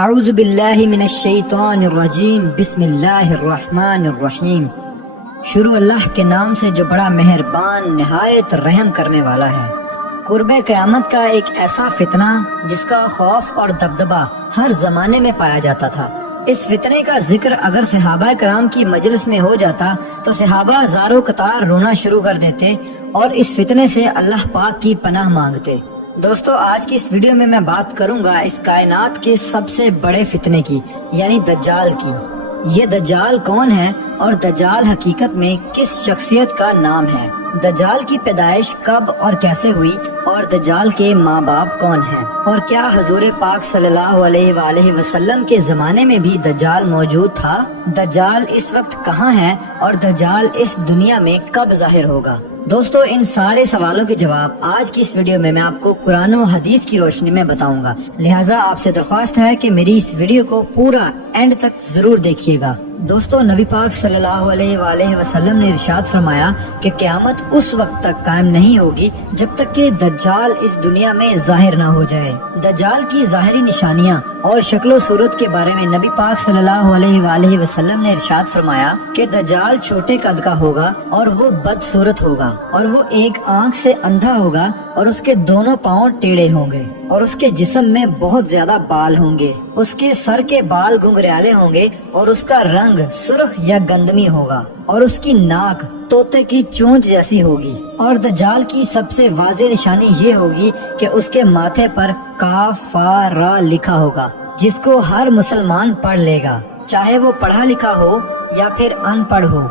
اعوذ باللہ من الشیطان الرجیم بسم اللہ الرحمن الرحیم۔ شروع اللہ کے نام سے جو بڑا مہربان نہایت رحم کرنے والا ہے۔ قرب قیامت کا ایک ایسا فتنہ جس کا خوف اور دبدبہ ہر زمانے میں پایا جاتا تھا۔ اس فتنے کا ذکر اگر صحابہ کرام کی مجلس میں ہو جاتا تو صحابہ زاروں قطار رونا شروع کر دیتے اور اس فتنے سے اللہ پاک کی پناہ مانگتے۔ دوستو، آج کی اس ویڈیو میں بات کروں گا اس کائنات کے سب سے بڑے فتنے کی، یعنی دجال کی۔ یہ دجال کون ہے اور دجال حقیقت میں کس شخصیت کا نام ہے؟ دجال کی پیدائش کب اور کیسے ہوئی اور دجال کے ماں باپ کون ہیں؟ اور کیا حضور پاک صلی اللہ علیہ وآلہ وسلم کے زمانے میں بھی دجال موجود تھا؟ دجال اس وقت کہاں ہے اور دجال اس دنیا میں کب ظاہر ہوگا؟ دوستو، ان سارے سوالوں کے جواب آج کی اس ویڈیو میں آپ کو قرآن و حدیث کی روشنی میں بتاؤں گا، لہٰذا آپ سے درخواست ہے کہ میری اس ویڈیو کو پورا اینڈ تک ضرور دیکھیے گا۔ دوستو، نبی پاک صلی اللہ علیہ وآلہ وسلم نے ارشاد فرمایا کہ قیامت اس وقت تک قائم نہیں ہوگی جب تک کہ دجال اس دنیا میں ظاہر نہ ہو جائے۔ دجال کی ظاہری نشانیاں اور شکل و صورت کے بارے میں نبی پاک صلی اللہ علیہ وآلہ وسلم نے ارشاد فرمایا کہ دجال چھوٹے قد کا ہوگا اور وہ بدصورت ہوگا، اور وہ ایک آنکھ سے اندھا ہوگا اور اس کے دونوں پاؤں ٹیڑھے ہوں گے، اور اس کے جسم میں بہت زیادہ بال ہوں گے، اس کے سر کے بال گنگریالے ہوں گے اور اس کا رنگ سرخ یا گندمی ہوگا، اور اس کی ناک طوطے کی چونچ جیسی ہوگی۔ اور دجال کی سب سے واضح نشانی یہ ہوگی کہ اس کے ماتھے پر کاف فا را لکھا ہوگا، جس کو ہر مسلمان پڑھ لے گا، چاہے وہ پڑھا لکھا ہو یا پھر ان پڑھ ہو،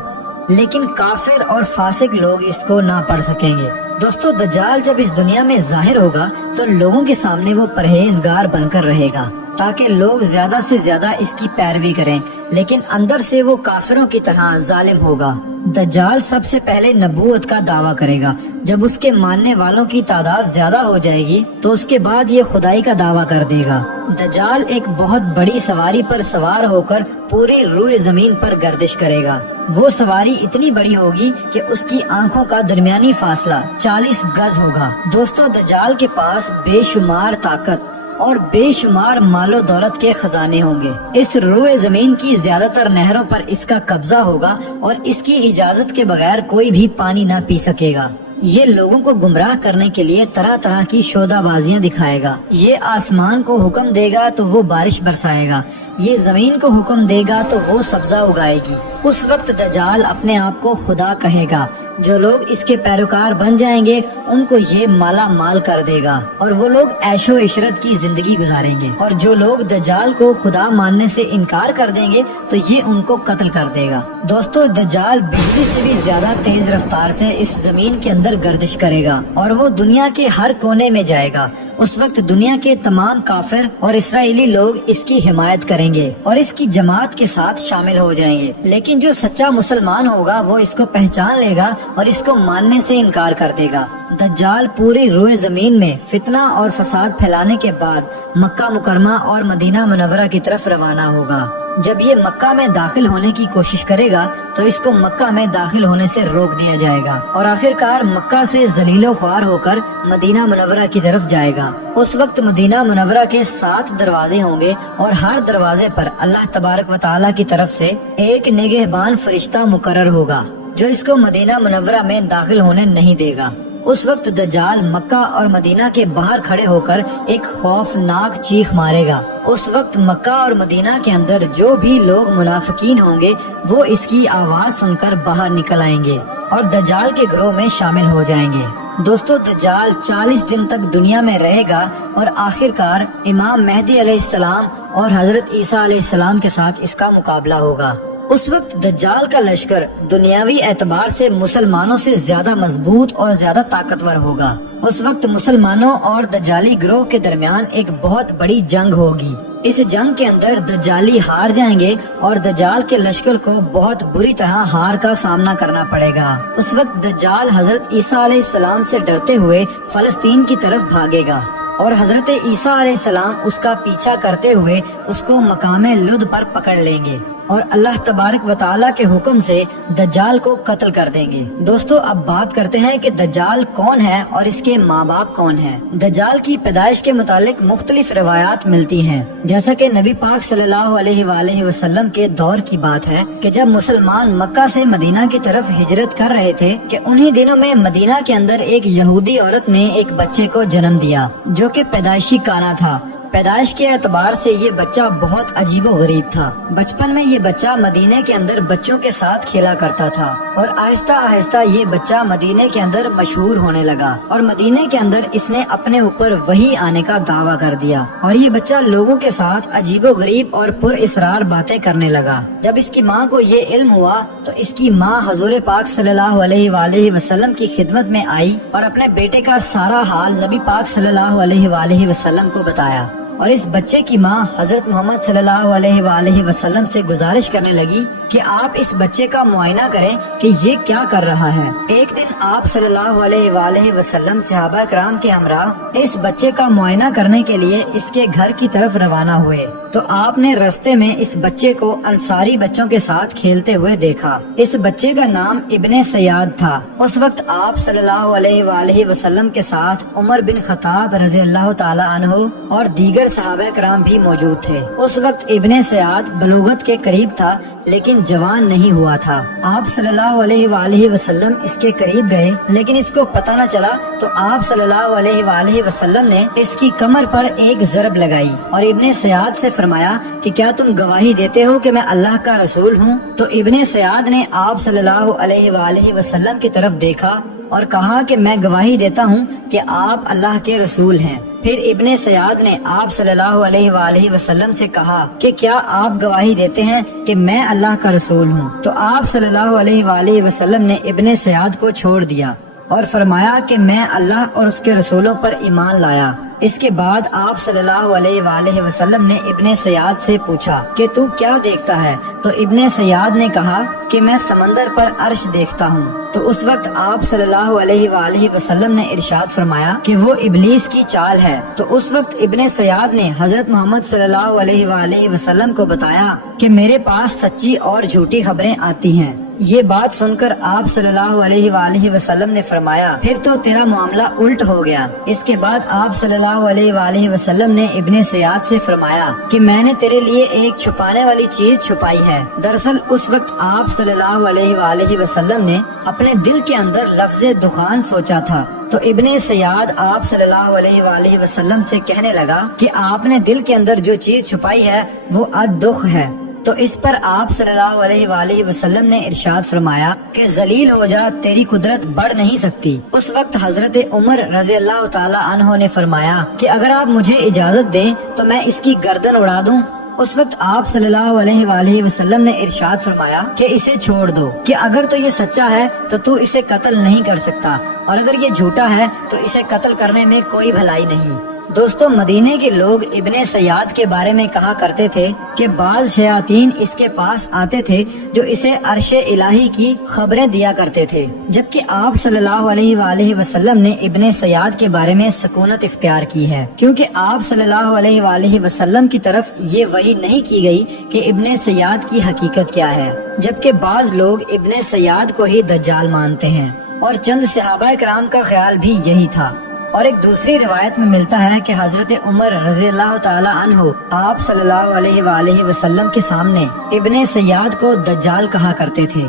لیکن کافر اور فاسق لوگ اس کو نہ پڑھ سکیں گے۔ دوستو، دجال جب اس دنیا میں ظاہر ہوگا تو لوگوں کے سامنے وہ پرہیزگار بن کر رہے گا تاکہ لوگ زیادہ سے زیادہ اس کی پیروی کریں، لیکن اندر سے وہ کافروں کی طرح ظالم ہوگا۔ دجال سب سے پہلے نبوت کا دعویٰ کرے گا، جب اس کے ماننے والوں کی تعداد زیادہ ہو جائے گی تو اس کے بعد یہ خدائی کا دعویٰ کر دے گا۔ دجال ایک بہت بڑی سواری پر سوار ہو کر پوری روئے زمین پر گردش کرے گا۔ وہ سواری اتنی بڑی ہوگی کہ اس کی آنکھوں کا درمیانی فاصلہ 40 گز ہوگا۔ دوستو، دجال کے پاس بے شمار طاقت اور بے شمار مال و دولت کے خزانے ہوں گے۔ اس روئے زمین کی زیادہ تر نہروں پر اس کا قبضہ ہوگا اور اس کی اجازت کے بغیر کوئی بھی پانی نہ پی سکے گا۔ یہ لوگوں کو گمراہ کرنے کے لیے طرح طرح کی شودہ بازیاں دکھائے گا۔ یہ آسمان کو حکم دے گا تو وہ بارش برسائے گا، یہ زمین کو حکم دے گا تو وہ سبزہ اگائے گی۔ اس وقت دجال اپنے آپ کو خدا کہے گا۔ جو لوگ اس کے پیروکار بن جائیں گے ان کو یہ مالا مال کر دے گا اور وہ لوگ عیش و عشرت کی زندگی گزاریں گے، اور جو لوگ دجال کو خدا ماننے سے انکار کر دیں گے تو یہ ان کو قتل کر دے گا۔ دوستو، دجال بجلی سے بھی زیادہ تیز رفتار سے اس زمین کے اندر گردش کرے گا اور وہ دنیا کے ہر کونے میں جائے گا۔ اس وقت دنیا کے تمام کافر اور اسرائیلی لوگ اس کی حمایت کریں گے اور اس کی جماعت کے ساتھ شامل ہو جائیں گے، لیکن جو سچا مسلمان ہوگا وہ اس کو پہچان لے گا اور اس کو ماننے سے انکار کر دے گا۔ دجال پوری روئے زمین میں فتنہ اور فساد پھیلانے کے بعد مکہ مکرمہ اور مدینہ منورہ کی طرف روانہ ہوگا۔ جب یہ مکہ میں داخل ہونے کی کوشش کرے گا تو اس کو مکہ میں داخل ہونے سے روک دیا جائے گا اور آخر کار مکہ سے ذلیل و خوار ہو کر مدینہ منورہ کی طرف جائے گا۔ اس وقت مدینہ منورہ کے 7 دروازے ہوں گے اور ہر دروازے پر اللہ تبارک و تعالیٰ کی طرف سے ایک نگہبان فرشتہ مقرر ہوگا جو اس کو مدینہ منورہ میں داخل ہونے نہیں دے گا۔ اس وقت دجال مکہ اور مدینہ کے باہر کھڑے ہو کر ایک خوفناک چیخ مارے گا۔ اس وقت مکہ اور مدینہ کے اندر جو بھی لوگ منافقین ہوں گے وہ اس کی آواز سن کر باہر نکل آئیں گے اور دجال کے گروہ میں شامل ہو جائیں گے۔ دوستو، دجال 40 دن تک دنیا میں رہے گا اور آخر کار امام مہدی علیہ السلام اور حضرت عیسیٰ علیہ السلام کے ساتھ اس کا مقابلہ ہوگا۔ اس وقت دجال کا لشکر دنیاوی اعتبار سے مسلمانوں سے زیادہ مضبوط اور زیادہ طاقتور ہوگا۔ اس وقت مسلمانوں اور دجالی گروہ کے درمیان ایک بہت بڑی جنگ ہوگی۔ اس جنگ کے اندر دجالی ہار جائیں گے اور دجال کے لشکر کو بہت بری طرح ہار کا سامنا کرنا پڑے گا۔ اس وقت دجال حضرت عیسیٰ علیہ السلام سے ڈرتے ہوئے فلسطین کی طرف بھاگے گا اور حضرت عیسیٰ علیہ السلام اس کا پیچھا کرتے ہوئے اس کو مقام لد پر پکڑ لیں گے اور اللہ تبارک و تعالیٰ کے حکم سے دجال کو قتل کر دیں گے۔ دوستو اب بات کرتے ہیں کہ دجال کون ہے اور اس کے ماں باپ کون ہیں۔ دجال کی پیدائش کے متعلق مختلف روایات ملتی ہیں، جیسا کہ نبی پاک صلی اللہ علیہ وآلہ وسلم کے دور کی بات ہے کہ جب مسلمان مکہ سے مدینہ کی طرف ہجرت کر رہے تھے کہ انہی دنوں میں مدینہ کے اندر ایک یہودی عورت نے ایک بچے کو جنم دیا جو کہ پیدائشی کانا تھا۔ پیدائش کے اعتبار سے یہ بچہ بہت عجیب و غریب تھا۔ بچپن میں یہ بچہ مدینے کے اندر بچوں کے ساتھ کھیلا کرتا تھا اور آہستہ آہستہ یہ بچہ مدینے کے اندر مشہور ہونے لگا اور مدینے کے اندر اس نے اپنے اوپر وحی آنے کا دعویٰ کر دیا اور یہ بچہ لوگوں کے ساتھ عجیب و غریب اور پر اسرار باتیں کرنے لگا۔ جب اس کی ماں کو یہ علم ہوا تو اس کی ماں حضور پاک صلی اللہ علیہ وآلہ وسلم کی خدمت میں آئی اور اپنے بیٹے کا سارا حال نبی پاک صلی اللہ علیہ وآلہ وسلم کو بتایا اور اس بچے کی ماں حضرت محمد صلی اللہ علیہ وآلہ وسلم سے گزارش کرنے لگی کہ آپ اس بچے کا معائنہ کریں کہ یہ کیا کر رہا ہے۔ ایک دن آپ صلی اللہ علیہ وآلہ وسلم صحابہ کرام کے ہمراہ اس بچے کا معائنہ کرنے کے لیے اس کے گھر کی طرف روانہ ہوئے تو آپ نے رستے میں اس بچے کو انصاری بچوں کے ساتھ کھیلتے ہوئے دیکھا۔ اس بچے کا نام ابن سیاد تھا۔ اس وقت آپ صلی اللہ علیہ وآلہ وسلم کے ساتھ عمر بن خطاب رضی اللہ تعالی عنہ اور دیگر صحابہ کرام بھی موجود تھے۔ اس وقت ابن سیاد بلوغت کے قریب تھا لیکن جوان نہیں ہوا تھا۔ آپ صلی اللہ علیہ وآلہ وسلم اس کے قریب گئے لیکن اس کو پتہ نہ چلا تو آپ صلی اللہ علیہ وآلہ وسلم نے اس کی کمر پر ایک ضرب لگائی اور ابن سیاد سے فرمایا کہ کیا تم گواہی دیتے ہو کہ میں اللہ کا رسول ہوں؟ تو ابن سیاد نے آپ صلی اللہ علیہ وآلہ وسلم کی طرف دیکھا اور کہا کہ میں گواہی دیتا ہوں کہ آپ اللہ کے رسول ہیں۔ پھر ابن سیاد نے آپ صلی اللہ علیہ وآلہ وسلم سے کہا کہ کیا آپ گواہی دیتے ہیں کہ میں اللہ کا رسول ہوں؟ تو آپ صلی اللہ علیہ وآلہ وسلم نے ابن سیاد کو چھوڑ دیا اور فرمایا کہ میں اللہ اور اس کے رسولوں پر ایمان لایا۔ اس کے بعد آپ صلی اللہ علیہ وآلہ وسلم نے ابن سیاد سے پوچھا کہ تو کیا دیکھتا ہے؟ تو ابن سیاد نے کہا کہ میں سمندر پر عرش دیکھتا ہوں۔ تو اس وقت آپ صلی اللہ علیہ وآلہ وسلم نے ارشاد فرمایا کہ وہ ابلیس کی چال ہے۔ تو اس وقت ابن سیاد نے حضرت محمد صلی اللہ علیہ وآلہ وسلم کو بتایا کہ میرے پاس سچی اور جھوٹی خبریں آتی ہیں۔ یہ بات سن کر آپ صلی اللہ علیہ وآلہ وسلم نے فرمایا پھر تو تیرا معاملہ الٹ ہو گیا۔ اس کے بعد آپ صلی اللہ علیہ وآلہ وسلم نے ابن سیاد سے فرمایا کہ میں نے تیرے لیے ایک چھپانے والی چیز چھپائی ہے۔ دراصل اس وقت آپ صلی اللہ علیہ وآلہ وسلم نے اپنے دل کے اندر لفظ دخان سوچا تھا۔ تو ابن سیاد آپ صلی اللہ علیہ وآلہ وسلم سے کہنے لگا کہ آپ نے دل کے اندر جو چیز چھپائی ہے وہ الدخ ہے۔ تو اس پر آپ صلی اللہ علیہ وآلہ وسلم نے ارشاد فرمایا کہ ذلیل ہو جا، تیری قدرت بڑھ نہیں سکتی۔ اس وقت حضرت عمر رضی اللہ تعالی عنہ نے فرمایا کہ اگر آپ مجھے اجازت دیں تو میں اس کی گردن اڑا دوں۔ اس وقت آپ صلی اللہ علیہ وآلہ وسلم نے ارشاد فرمایا کہ اسے چھوڑ دو، کہ اگر تو یہ سچا ہے تو اسے قتل نہیں کر سکتا اور اگر یہ جھوٹا ہے تو اسے قتل کرنے میں کوئی بھلائی نہیں۔ دوستو مدینے کے لوگ ابن سیاد کے بارے میں کہا کرتے تھے کہ بعض شیاطین اس کے پاس آتے تھے جو اسے عرش الہی کی خبریں دیا کرتے تھے، جبکہ آپ صلی اللہ علیہ وآلہ وسلم نے ابن سیاد کے بارے میں سکونت اختیار کی ہے، کیونکہ آپ صلی اللہ علیہ وآلہ وسلم کی طرف یہ وحی نہیں کی گئی کہ ابن سیاد کی حقیقت کیا ہے، جبکہ بعض لوگ ابن سیاد کو ہی دجال مانتے ہیں اور چند صحابہ کرام کا خیال بھی یہی تھا۔ اور ایک دوسری روایت میں ملتا ہے کہ حضرت عمر رضی اللہ تعالی عنہ آپ صلی اللہ علیہ وآلہ وسلم کے سامنے ابن سیاد کو دجال کہا کرتے تھے،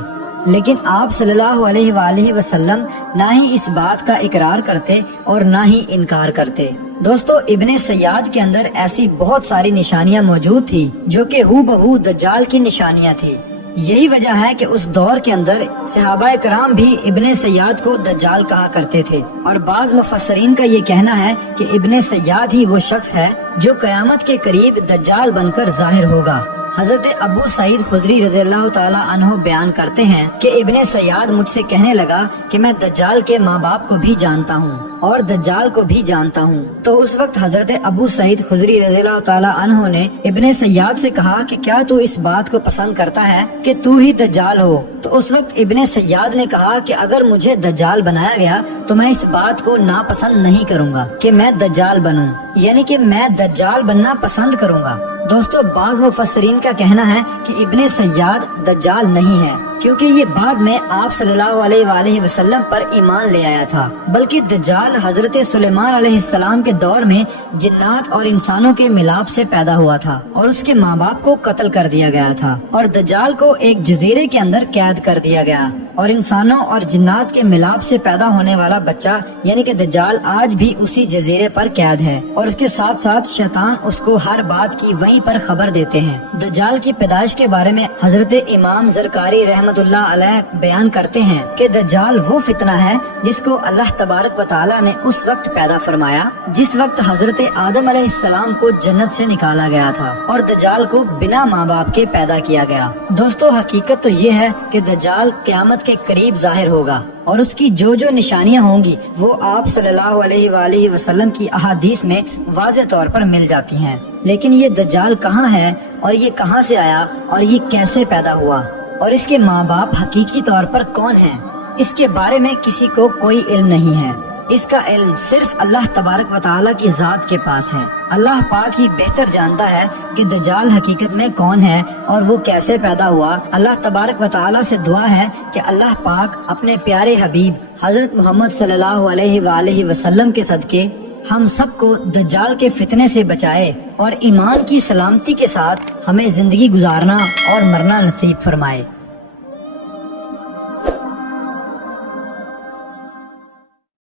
لیکن آپ صلی اللہ علیہ وآلہ وسلم نہ ہی اس بات کا اقرار کرتے اور نہ ہی انکار کرتے۔ دوستو ابن سیاد کے اندر ایسی بہت ساری نشانیاں موجود تھی جو کہ ہو بہو دجال کی نشانیاں تھی۔ یہی وجہ ہے کہ اس دور کے اندر صحابہ کرام بھی ابن سیاد کو دجال کہا کرتے تھے، اور بعض مفسرین کا یہ کہنا ہے کہ ابن سیاد ہی وہ شخص ہے جو قیامت کے قریب دجال بن کر ظاہر ہوگا۔ حضرت ابو سعید خدری رضی اللہ تعالی عنہ بیان کرتے ہیں کہ ابن سیاد مجھ سے کہنے لگا کہ میں دجال کے ماں باپ کو بھی جانتا ہوں اور دجال کو بھی جانتا ہوں۔ تو اس وقت حضرت ابو سعید خدری رضی اللہ تعالی عنہ نے ابن سیاد سے کہا کہ کیا تو اس بات کو پسند کرتا ہے کہ تو ہی دجال ہو؟ تو اس وقت ابن سیاد نے کہا کہ اگر مجھے دجال بنایا گیا تو میں اس بات کو ناپسند نہیں کروں گا کہ میں دجال بنوں، یعنی کہ میں دجال بننا پسند کروں گا۔ دوستو، بعض مفسرین کا کہنا ہے کہ ابن سیاد دجال نہیں ہے، کیونکہ یہ بعد میں آپ صلی اللہ علیہ وآلہ وسلم پر ایمان لے آیا تھا، بلکہ دجال حضرت سلیمان علیہ السلام کے دور میں جنات اور انسانوں کے ملاپ سے پیدا ہوا تھا اور اس کے ماں باپ کو قتل کر دیا گیا تھا، اور دجال کو ایک جزیرے کے اندر قید کر دیا گیا، اور انسانوں اور جنات کے ملاپ سے پیدا ہونے والا بچہ یعنی کہ دجال آج بھی اسی جزیرے پر قید ہے، اور اس کے ساتھ ساتھ شیطان اس کو ہر بات کی وہیں پر خبر دیتے ہیں۔ دجال کی پیدائش کے بارے میں حضرت امام زرکاری رحمت اللہ علیہ بیان کرتے ہیں کہ دجال وہ فتنہ ہے جس کو اللہ تبارک و تعالی نے اس وقت پیدا فرمایا جس وقت حضرت آدم علیہ السلام کو جنت سے نکالا گیا تھا اور دجال کو بنا ماں باپ کے پیدا کیا گیا۔ دوستو، حقیقت تو یہ ہے کہ دجال قیامت کے قریب ظاہر ہوگا اور اس کی جو نشانیاں ہوں گی وہ آپ صلی اللہ علیہ وآلہ وسلم کی احادیث میں واضح طور پر مل جاتی ہیں، لیکن یہ دجال کہاں ہے اور یہ کہاں سے آیا اور یہ کیسے پیدا ہوا اور اس کے ماں باپ حقیقی طور پر کون ہیں، اس کے بارے میں کسی کو کوئی علم نہیں ہے۔ اس کا علم صرف اللہ تبارک و تعالیٰ کی ذات کے پاس ہے۔ اللہ پاک ہی بہتر جانتا ہے کہ دجال حقیقت میں کون ہے اور وہ کیسے پیدا ہوا۔ اللہ تبارک و تعالیٰ سے دعا ہے کہ اللہ پاک اپنے پیارے حبیب حضرت محمد صلی اللہ علیہ وآلہ وسلم کے صدقے ہم سب کو دجال کے فتنے سے بچائے اور ایمان کی سلامتی کے ساتھ ہمیں زندگی گزارنا اور مرنا نصیب فرمائے۔